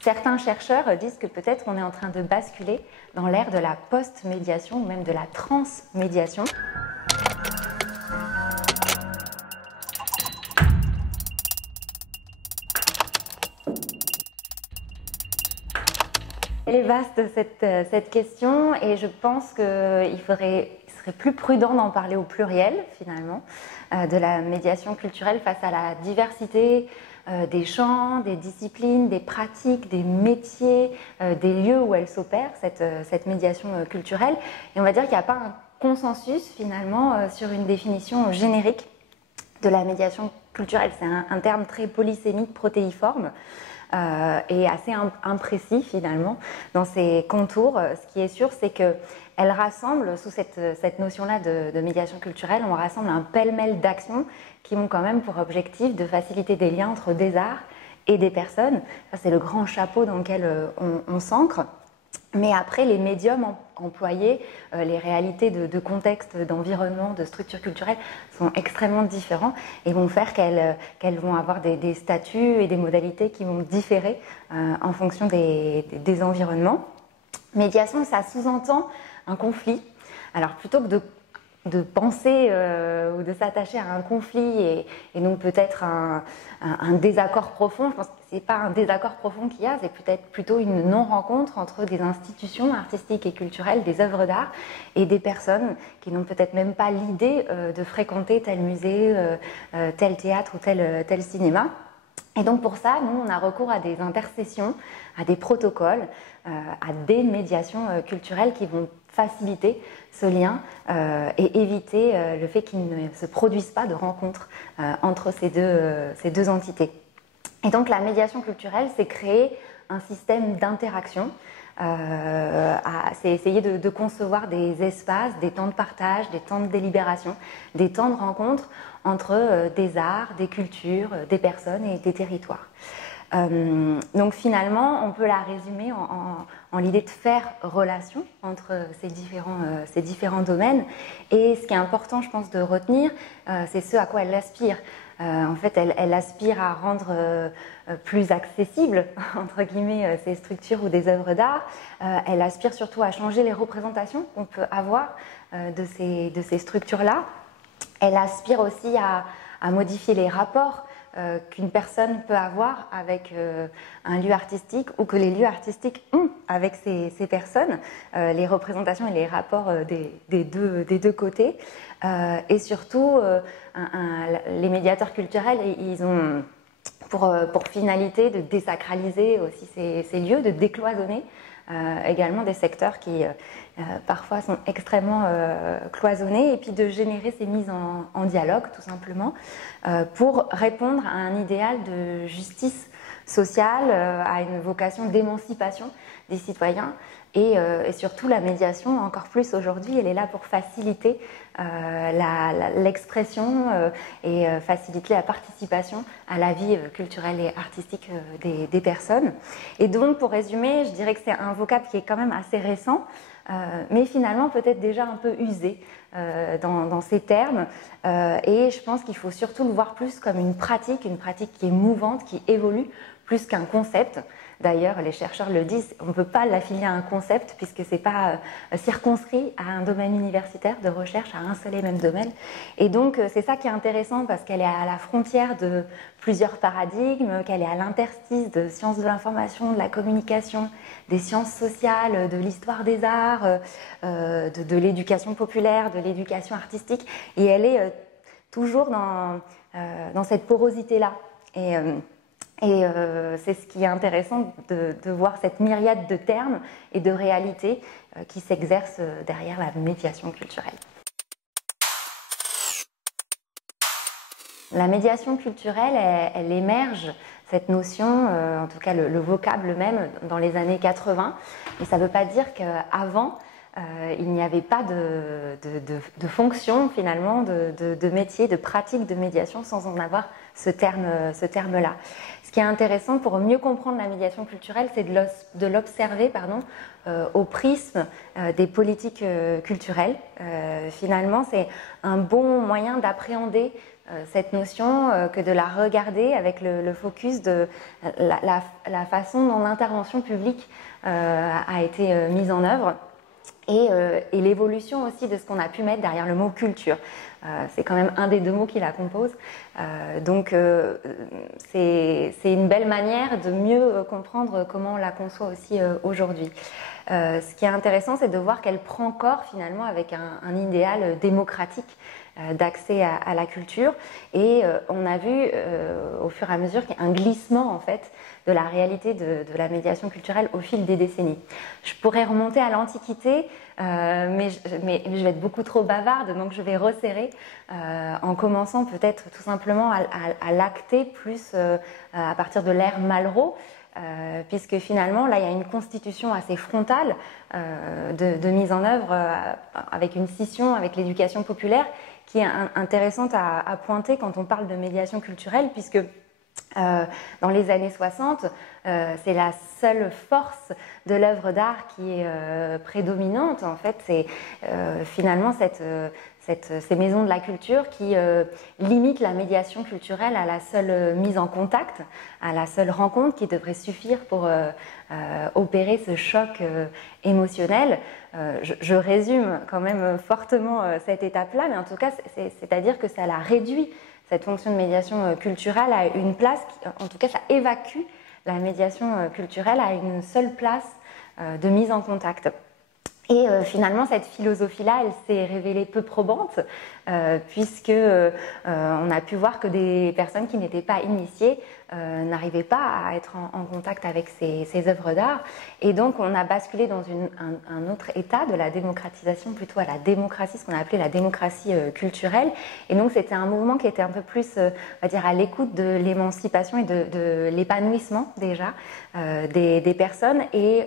Certains chercheurs disent que peut-être on est en train de basculer dans l'ère de la post-médiation ou même de la transmédiation. Elle est vaste cette question et je pense qu'il serait plus prudent d'en parler au pluriel finalement, de la médiation culturelle face à la diversité des champs, des disciplines, des pratiques, des métiers, des lieux où elle s'opère, cette médiation culturelle. Et on va dire qu'il n'y a pas un consensus finalement sur une définition générique de la médiation culturelle. C'est un terme très polysémique, protéiforme. Et assez imprécis finalement dans ses contours. Ce qui est sûr, c'est qu'elle rassemble, sous cette notion-là de médiation culturelle, on rassemble un pêle-mêle d'actions qui ont quand même pour objectif de faciliter des liens entre des arts et des personnes. Ça, c'est le grand chapeau dans lequel on s'ancre. Mais après, les médiums employés, les réalités de contexte, d'environnement, de structure culturelle sont extrêmement différents et vont faire qu'elles vont avoir des statuts et des modalités qui vont différer en fonction des environnements. Médiation, ça sous-entend un conflit. Alors plutôt que de penser ou de s'attacher à un conflit et donc peut-être un désaccord profond, je pense que ce n'est pas un désaccord profond qu'il y a, c'est peut-être plutôt une non-rencontre entre des institutions artistiques et culturelles, des œuvres d'art et des personnes qui n'ont peut-être même pas l'idée de fréquenter tel musée, tel théâtre ou tel cinéma. Et donc pour ça, nous, on a recours à des intercessions, à des protocoles, à des médiations culturelles qui vont faciliter ce lien et éviter le fait qu'il ne se produise pas de rencontre entre ces deux entités. Et donc la médiation culturelle, c'est créer un système d'interaction, c'est essayer de concevoir des espaces, des temps de partage, des temps de délibération, des temps de rencontre entre des arts, des cultures, des personnes et des territoires. Donc finalement, on peut la résumer en l'idée de faire relation entre ces différents domaines. Et ce qui est important, je pense, de retenir, c'est ce à quoi elle aspire. En fait, elle aspire à rendre plus accessibles, entre guillemets, ces structures ou des œuvres d'art. Elle aspire surtout à changer les représentations qu'on peut avoir de ces structures-là. Elle aspire aussi à modifier les rapports qu'une personne peut avoir avec un lieu artistique ou que les lieux artistiques ont avec ces personnes, les représentations et les rapports des deux côtés. Et surtout, les médiateurs culturels, ils ont pour finalité de désacraliser aussi ces lieux, de décloisonner également des secteurs qui parfois sont extrêmement cloisonnés et puis de générer ces mises en dialogue tout simplement pour répondre à un idéal de justice sociale, à une vocation d'émancipation des citoyens et surtout la médiation encore plus aujourd'hui, elle est là pour faciliter l'expression et faciliter la participation à la vie culturelle et artistique des personnes. Et donc pour résumer, je dirais que c'est un vocable qui est quand même assez récent, mais finalement peut-être déjà un peu usé dans ces termes et je pense qu'il faut surtout le voir plus comme une pratique qui est mouvante, qui évolue plus qu'un concept. D'ailleurs, les chercheurs le disent, on ne peut pas l'affilier à un concept puisque ce n'est pas circonscrit à un domaine universitaire de recherche, à un seul et même domaine. Et donc, c'est ça qui est intéressant parce qu'elle est à la frontière de plusieurs paradigmes, qu'elle est à l'interstice de sciences de l'information, de la communication, des sciences sociales, de l'histoire des arts, de l'éducation populaire, de l'éducation artistique. Et elle est toujours dans cette porosité-là. Et c'est ce qui est intéressant de voir cette myriade de termes et de réalités qui s'exercent derrière la médiation culturelle. La médiation culturelle, elle émerge, cette notion, en tout cas le vocable même, dans les années 80. Et ça ne veut pas dire qu'avant, il n'y avait pas de fonction finalement, de métier, de pratique de médiation sans en avoir ce terme-là. Ce qui est intéressant pour mieux comprendre la médiation culturelle, c'est de l'observer au prisme des politiques culturelles. Finalement, c'est un bon moyen d'appréhender cette notion que de la regarder avec le focus de la façon dont l'intervention publique a été mise en œuvre et l'évolution aussi de ce qu'on a pu mettre derrière le mot culture. C'est quand même un des deux mots qui la composent. Donc c'est une belle manière de mieux comprendre comment on la conçoit aussi aujourd'hui. Ce qui est intéressant, c'est de voir qu'elle prend corps finalement avec un idéal démocratique d'accès à la culture. Et on a vu au fur et à mesure qu'il y a un glissement en fait de la réalité de la médiation culturelle au fil des décennies. Je pourrais remonter à l'Antiquité, mais je vais être beaucoup trop bavarde, donc je vais resserrer en commençant peut-être tout simplement à l'acter plus à partir de l'ère Malraux, puisque finalement là il y a une constitution assez frontale de mise en œuvre avec une scission avec l'éducation populaire qui est intéressante à pointer quand on parle de médiation culturelle, puisque dans les années 60, c'est la seule force de l'œuvre d'art qui est prédominante. En fait, c'est finalement ces maisons de la culture qui limitent la médiation culturelle à la seule mise en contact, à la seule rencontre qui devrait suffire pour opérer ce choc émotionnel. Je résume quand même fortement cette étape-là, mais en tout cas, c'est-à-dire que ça la réduit, cette fonction de médiation culturelle, à une place, en tout cas, ça évacue la médiation culturelle à une seule place de mise en contact. Et finalement, cette philosophie-là, elle s'est révélée peu probante, puisque on a pu voir que des personnes qui n'étaient pas initiées n'arrivaient pas à être en contact avec ces œuvres d'art. Et donc, on a basculé dans un autre état de la démocratisation, plutôt à la démocratie, ce qu'on a appelé la démocratie culturelle. Et donc, c'était un mouvement qui était un peu plus, on va dire, à l'écoute de l'émancipation et de l'épanouissement, déjà, des personnes, et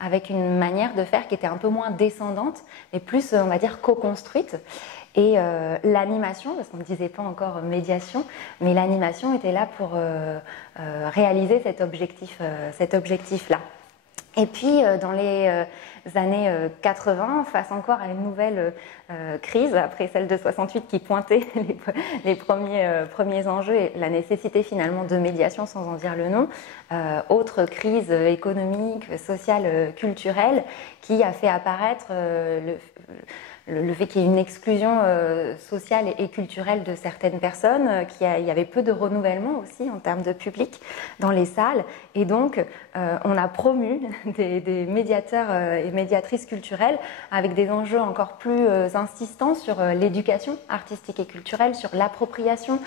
avec une manière de faire qui était un peu moins descendante, mais plus, on va dire, co-construite. Et l'animation, parce qu'on ne disait pas encore médiation, mais l'animation était là pour réaliser cet objectif-là. Et puis, dans les années 80, face encore à une nouvelle crise, après celle de 68 qui pointait les premiers enjeux et la nécessité finalement de médiation sans en dire le nom, autre crise économique, sociale, culturelle qui a fait apparaître le fait qu'il y ait une exclusion sociale et culturelle de certaines personnes, il y avait peu de renouvellement aussi en termes de public dans les salles, et donc on a promu des médiateurs et médiatrices culturelles avec des enjeux encore plus insistants sur l'éducation artistique et culturelle, sur l'appropriation,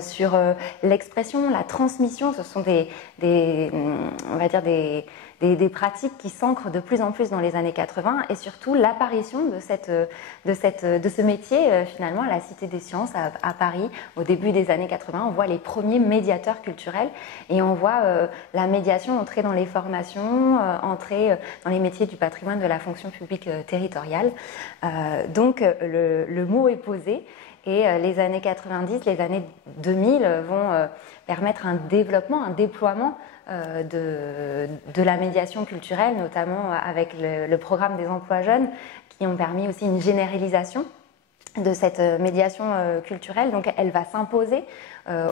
sur l'expression, la transmission. Ce sont on va dire des pratiques qui s'ancrent de plus en plus dans les années 80, et surtout l'apparition de ce métier finalement à la Cité des Sciences à Paris au début des années 80. On voit les premiers médiateurs culturels et on voit la médiation entrer dans les formations, entrer dans les métiers du patrimoine, de la fonction publique territoriale. Donc le mot est posé. Et les années 90, les années 2000 vont permettre un développement, un déploiement de la médiation culturelle, notamment avec le programme des emplois jeunes, qui ont permis aussi une généralisation de cette médiation culturelle. Donc elle va s'imposer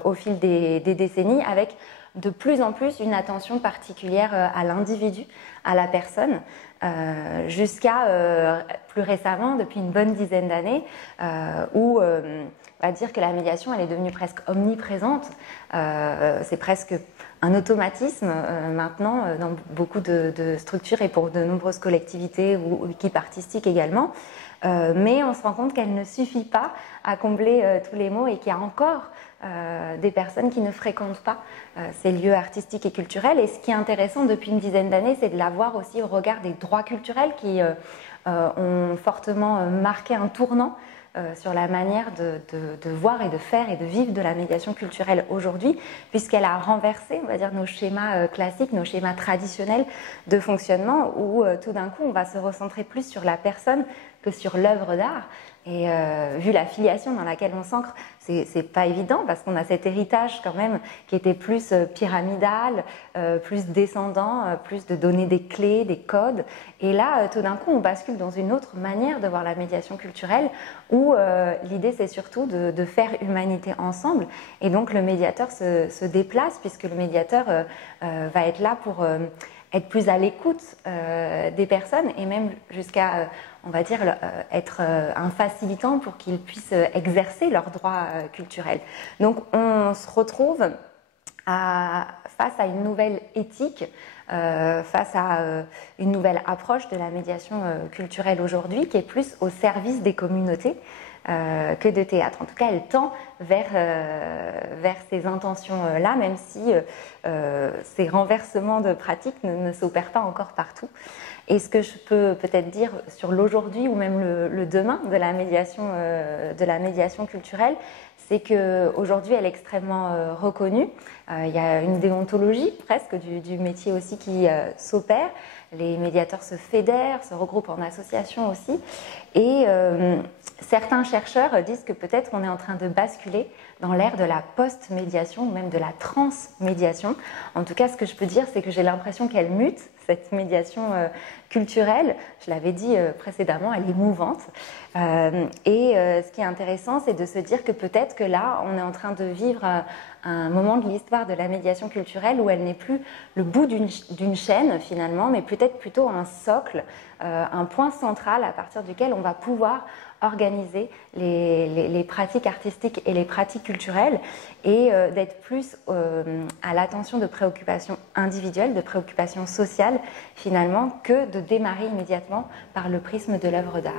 au fil des décennies, avec de plus en plus une attention particulière à l'individu, à la personne, jusqu'à plus récemment, depuis une bonne dizaine d'années, où on va dire que la médiation elle est devenue presque omniprésente. C'est presque un automatisme maintenant dans beaucoup de structures et pour de nombreuses collectivités ou équipes artistiques également. Mais on se rend compte qu'elle ne suffit pas à combler tous les maux et qu'il y a encore des personnes qui ne fréquentent pas ces lieux artistiques et culturels. Et ce qui est intéressant depuis une dizaine d'années, c'est de la voir aussi au regard des droits culturels qui ont fortement marqué un tournant sur la manière de voir et de faire et de vivre de la médiation culturelle aujourd'hui, puisqu'elle a renversé, on va dire, nos schémas classiques, nos schémas traditionnels de fonctionnement, où tout d'un coup on va se recentrer plus sur la personne que sur l'œuvre d'art, Et vu la filiation dans laquelle on s'ancre, c'est pas évident parce qu'on a cet héritage quand même qui était plus pyramidal, plus descendant, plus de donner des clés, des codes. Et là, tout d'un coup, on bascule dans une autre manière de voir la médiation culturelle où l'idée c'est surtout de faire humanité ensemble. Et donc le médiateur se déplace puisque le médiateur va être là pour être plus à l'écoute des personnes et même jusqu'à, on va dire, être un facilitant pour qu'ils puissent exercer leurs droits culturels. Donc on se retrouve face à une nouvelle éthique, face à une nouvelle approche de la médiation culturelle aujourd'hui qui est plus au service des communautés que de théâtre. En tout cas, elle tend vers ces intentions-là, même si ces renversements de pratiques ne s'opèrent pas encore partout. Et ce que je peux peut-être dire sur l'aujourd'hui ou même le demain de la médiation culturelle, c'est qu'aujourd'hui, elle est extrêmement reconnue. Il y a une déontologie presque du métier aussi qui s'opère. Les médiateurs se fédèrent, se regroupent en associations aussi. Et certains chercheurs disent que peut-être on est en train de basculer dans l'ère de la post-médiation ou même de la transmédiation. En tout cas, ce que je peux dire, c'est que j'ai l'impression qu'elle mute, cette médiation culturelle. Je l'avais dit précédemment, elle est mouvante. Ce qui est intéressant, c'est de se dire que peut-être que là, on est en train de vivre un moment de l'histoire de la médiation culturelle où elle n'est plus le bout d'une chaîne finalement, mais peut-être plutôt un socle, un point central à partir duquel on va pouvoir organiser les pratiques artistiques et les pratiques culturelles et d'être plus à l'attention de préoccupations individuelles, de préoccupations sociales finalement, que de démarrer immédiatement par le prisme de l'œuvre d'art.